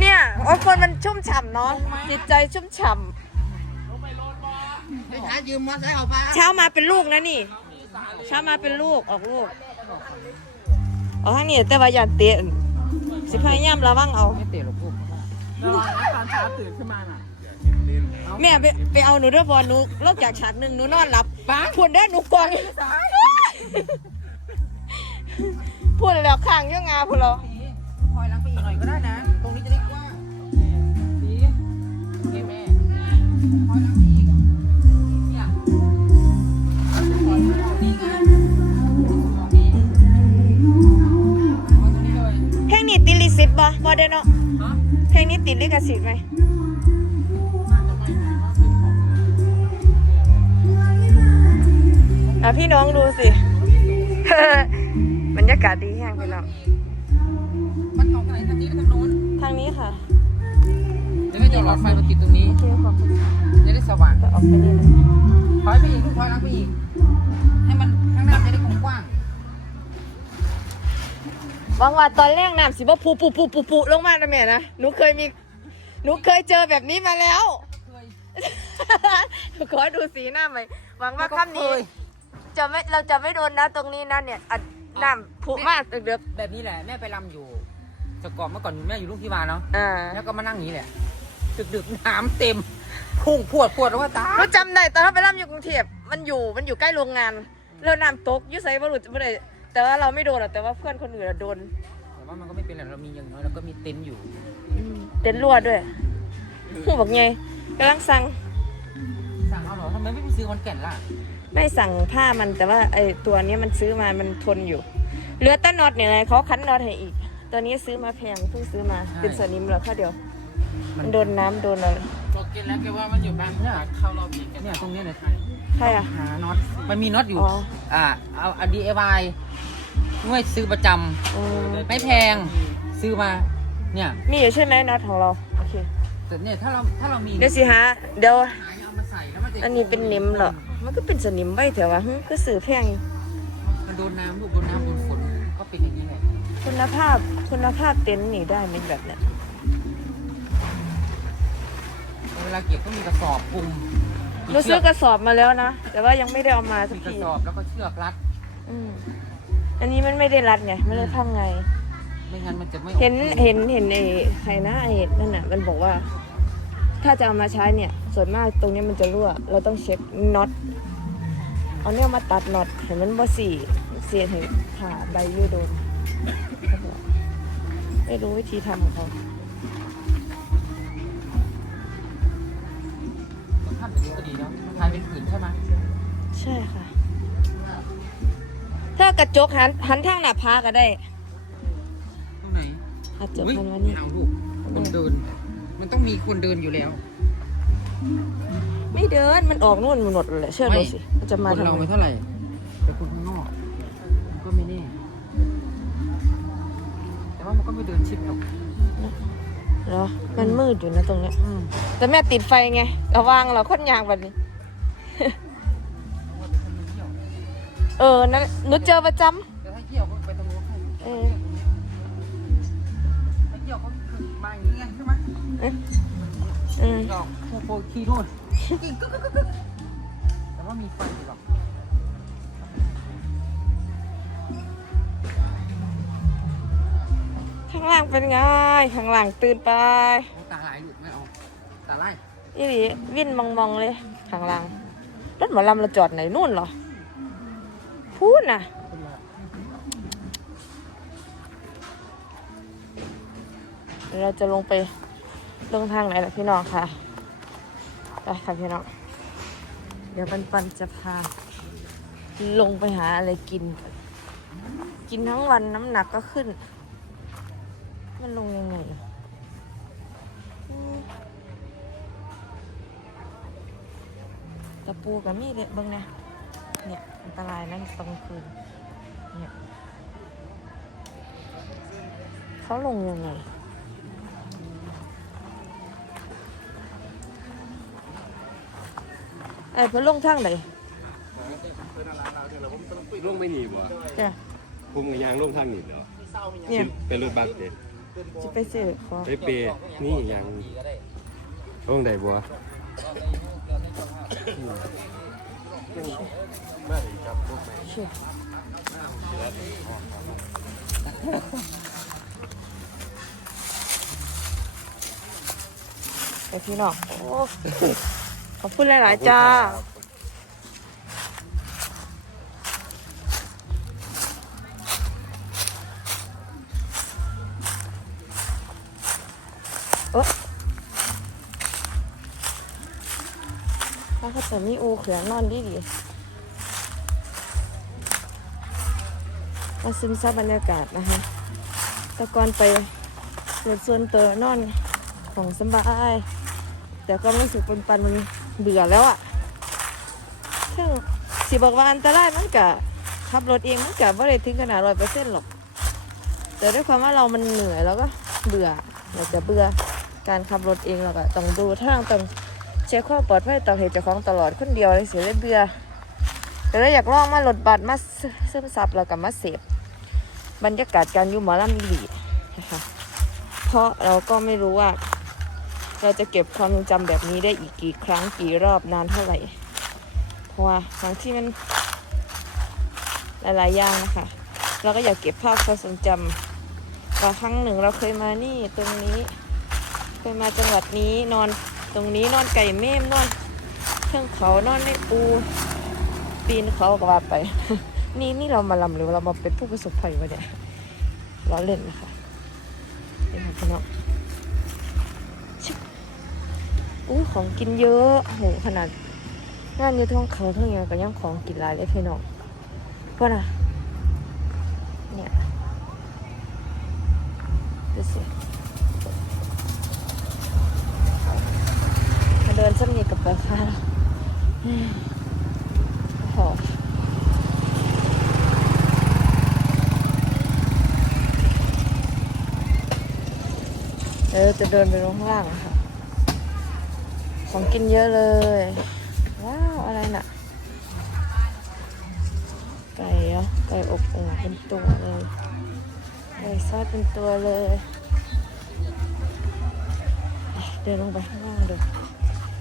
เนี่ยโอ้คนมันชุ่มฉ่ำเนาะจิตใจชุ่มฉ่ไปหายืมมอไซค์เอาไปำเช้ามาเป็นลูกนะนี่ เช้ามาเป็นลูกออกลูกออกทางนี้แต่ว่าอย่าเตะสิพยายามระวังเอา ไม่เตะหรอกพวกระวังนะตอนเช้าตื่นขึ้นมาน่ะแม่ไปไปเอาหนูเด้อบอลหนูลอกจากฉากหนึ่งหนูนอนหลับพูดได้หนูก่อนพูดแล้วข้างยังงาพูดเราคอยล้างไปอีกหน่อยก็ได้นะ สิทธิ์บ่บ่ได้เนาะฮะเพลงนี้ติดลิขสิทธิ์ไหมอะพี่น้องดูสิบรรยากาศดีแห้งพี่น้องมันออกทางไหนทางนี้หรือทางโน้น ทางนี้ค่ะเดี๋ยวไม่จะหลอดไฟมาติดตรงนี้โอเคขอบคุณจะได้สว่างจะออกไปนี่เลยถอยไปอีกลูกถอยหลังไปอีก หวังว่าตอนแรกน้ำสิบ่ปูปูปูปูปูลงมานะแม่นะหนูเคยมีหนูเคยเจอแบบนี้มาแล้วๆเคยขอดูสีหน้าใหม่หวังว่าค่ำนี้ จะไม่เราจะไม่โดนนะตรงนี้นะเนี่ยอัดน้ำผุมากเดือบแบบนี้แหละแม่ไปรำอยู่แต่ก่อนเมื่อก่อนแม่อยู่ลูกที่วานเนาะๆอ่าแล้วก็มานั่งอย่างนี้แหละดึกๆน้ำเต็มพุ่งพวดพวดแล้วว่าตาหนูจำได้ตอนเราไปร่ำอยู่กรุงเทพมันอยู่มันอยู่ใกล้โรงงานแล้วน้ำตกอยุ่ไซบรุษไม่ได้ แต่ว่าเราไม่โดนหรอกแต่ว่าเพื่อนคนอื่นอะโดนแต่ว่ามันก็ไม่เป็นไรเรามีอย่างน้อยเราก็มีเต็นท์อยู่เต็นท์รั่วด้วยหูบอกไงกำลังสั่งสั่งเอาเหรอทำไมไม่ไปซื้อคอนแก่นล่ะไม่สั่งผ้ามันแต่ว่าไอตัวเนี้ยมันซื้อมามันทนอยู่เหลือแต่น็อตเนี่ยไงเขาคั้นน็อตให้อีก ตัวนี้ซื้อมาแพงเพิ่งซื้อมาเป็นสนิมเหรอข้าเดียว มันโดนน้ำโดนอะไรบอกกินแล้วแกว่ามันอยู่บ้านเนี่ยเข้ารอบอีกกันเนี่ยตรงเนี้ยเลยใช่อะหาน็อตมันมีน็อตอยู่อ๋ออ่าเอาเอา DIY ด้วยซื้อประจำอืมไม่แพง ซื้อมา เนี่ย มีอยู่ใช่ไหมน็อตของเรา โอเค แต่เนี่ยถ้าเราถ้าเรามีเดี๋ยวสิฮะ เดี๋ยว หายเอามาใส่แล้วมันจะอันนี้เป็นนิมเหรอ มันก็เป็นสนิมไว้แต่ว่าหึก็สื่อแพงอยู่มันโดนน้ำลูกโดนน้ำโดนฝนก็เป็นอย่างนี้แหละคุณภาพ คุณภาพเต็นท์นี่ได้ไหมแบบเนี้ยเวลาเก็บต้องมีกระสอบคลุมหนูซื้อกระสอบมาแล้วนะ แต่ว่ายังไม่ได้เอามาสักมีกระทีสอบแล้วก็เชือกรัด อืม อันนี้มันไม่ได้รัดไงไม่ได้ทำไง ไม่งั้นมันจะไม่เห็นเห็นเห็นไอ้ใครนะไอ้นั่นน่ะมันบอกว่า ถ้าจะเอามาใช้เนี่ย ส่วนมากตรงเนี้ยมันจะรั่ว เราต้องเช็คน็อตเอาเนี่ยมาตัดน็อตเห็นมันบ่สี่เสียเห็นผ่าใบยูโดน ไม่รู้วิธีทำของเขาทำแบบนี้ก็ดีเนาะทายเป็นผืนใช่ไหมใช่ค่ะ ถ้ากระจกหันหันทางหน้าผาก็ได้ตรงไหนกระจกอุ๊ยหันมานี่เอาลูกคนเดิน มันต้องมีคนเดินอยู่แล้ว ไม่เดินมันออกนู่นมันหมดเลยเชื่อดูสิมันจะมาคนทำเราไมไม่เท่าไหร่แต่คนข้างนอกมันก็ไม่แน่ แต่ว่ามันก็ไม่เดินชิดหรอกเหรอมันมืดอยู่นะตรงเนี้ย อืมแต่แม่ติดไฟไงระวังเหราคนยางแบบนี้ เออนั่นหนูเจอประจแต่ถ้าเที่ยวก็ไปตรงนู้นให้ำเออถ้าเที่ยวเขามาอย่างนี้ไงใช่ไหมอืมดอกโคโคขี่นู่นกิ่งกึกกึกกึกกึกแต่ว่ามีไฟอยู่หรอกข้างล่างเป็นไงข้างล่างตื่นไปตาลายหลุดไม่เอาตาลายอีหลีวิ่นมองมองๆเลยข้างล่างรถหมอลำเราจอดไหนนู่นเหรอ พูดน่ะ เราจะลงไปลงทางไหนล่ะพี่น้องค่ะ ไปค่ะพี่น้อง เดี๋ยวปันปันจะพา ลงไปหาอะไรกิน กินทั้งวันน้ำหนักก็ขึ้น มันลงยังไงตะปูกับมีดเลยเบิ้งเนี่ย เนี่ยอันตรายนะตอนกลางคืนเนี่ยเขาลงยังไงเอ้ยเพิ่นลงทางไหนลงไม่หนีบ่จ้ะผมกับยางลงทางหนีแล้วเนี่ยเป็นรถบัสเด้จะไปซื้อของไปเปย์นี่อย่างห้องใดบั วมาเลยครับพวกแม่ไปพี่น้องโอ้ขอบคุณหลาย ๆ จ้า โอ๊ะถ้าเขาจะมีอูเขือนนอนดีดีมาซึมซับบรรยากาศนะคะแต่ก่อนไปเกิดส่วนตัวนอนของสบายแต่ก็รู้สึกเป็นปันมันเบื่อแล้วอะ่ะซึ่งสิบอกว่าอันตรายมันกะขับรถเองมันกะไม่ได้ถึงขนาดร้อยเปอร์เซ็นต์หรอก แต่ด้วยความว่าเรามันเหนื่อยแล้วก็เบื่อเราจะเบื่อการขับรถเองเราก็ต้องดูทางต้อง เช็คความปลอดภัยต่อเหตุเจ้าของตลอดคนเดียวเลยเสียเลยเบื่อแต่เราอยากลองมารถบัสมาซึมซับแล้วกับมาเสพบรรยากาศการอยู่หมอลำดีนะคะเพราะเราก็ไม่รู้ว่า เราจะเก็บความทรงจำแบบนี้ได้อีกกี่ครั้งกี่รอบนานเท่าไหร่ เพราะว่าบางที่มันหลายๆอย่างนะคะ เราก็อยากเก็บภาพความทรงจำว่าครั้งหนึ่งเราเคยมานี่ตรงนี้ เคยมาจังหวัดนี้นอน ตรงนี้นอนไก่เม่มนอนเครื่องเขานอนในปูปีนเขาก็ว่าไป นี่นี่เรามาลำหรือเรามาเป็นผู้ประสบภัยวะเนี่ยเราเล่นนะคะเดี๋ยวพี่น้องชิบอู้ของกินเยอะโหขนาดงานอยู่ท้องเขาท้องยังก็ยังของกินหลายเลยพี่น้องเพื่อนะเนี่ยดูสิ ดินสักนิดกับไปฟ้าแล้วอืมโอ้โหเดี๋ยวจะเดินไปลงข้างล่างอะค่ะ ของกินเยอะเลย ว้าว อะไรน่ะ ไก่เหรอะไก่อบโอ่งเป็นตัวเลยไก่ซอสเป็นตัวเลย เดินลงไปข้างล่างดู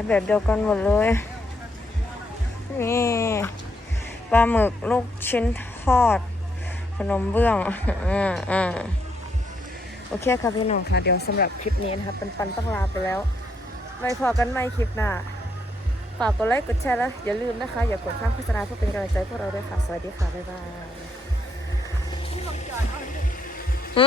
ายแบบเดียวกันหมดเลย นี่ปลาหมึกลูกชิ้นทอด ขนมเบื้องอ่าอ่าโอเคค่ะพี่น้องค่ะ เดี๋ยวสำหรับคลิปนี้นะคะปันปันต้องลาไปแล้วไว้พอกันไม่คลิปหน้าฝากกดไลค์กดแชร์แล้วอย่าลืมนะคะ อย่ากดข้ามโฆษณาเพื่อเป็นกำลังใจพวกเราด้วยค่ะ สวัสดีค่ะ บ๊ายบายหื